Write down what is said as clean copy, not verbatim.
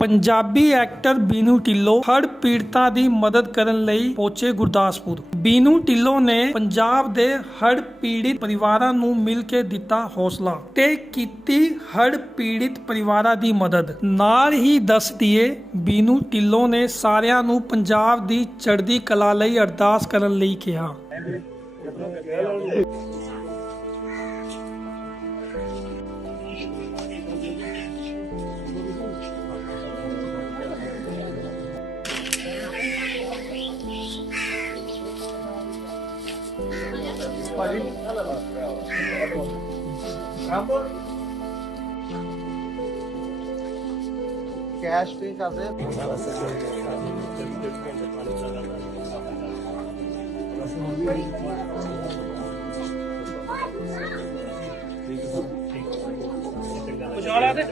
Punjabi actor Binu Dhillon हड़ पीड़ितां दी मदद करन लई पहुंचे गुरदासपुर। बीनू ढिल्लों ने पंजाब दे हड़ पीड़ित परिवारां नूं मिल के दिता हौसला ते कीती हड़ पीड़ित परिवारां दी मदद। नाल ही दस दिए बीनू ढिल्लों ने सारियां नूं पंजाब दी चढ़दी कला लई अरदास करन लई कहा। कैश पे कर दे। कुछ और आते?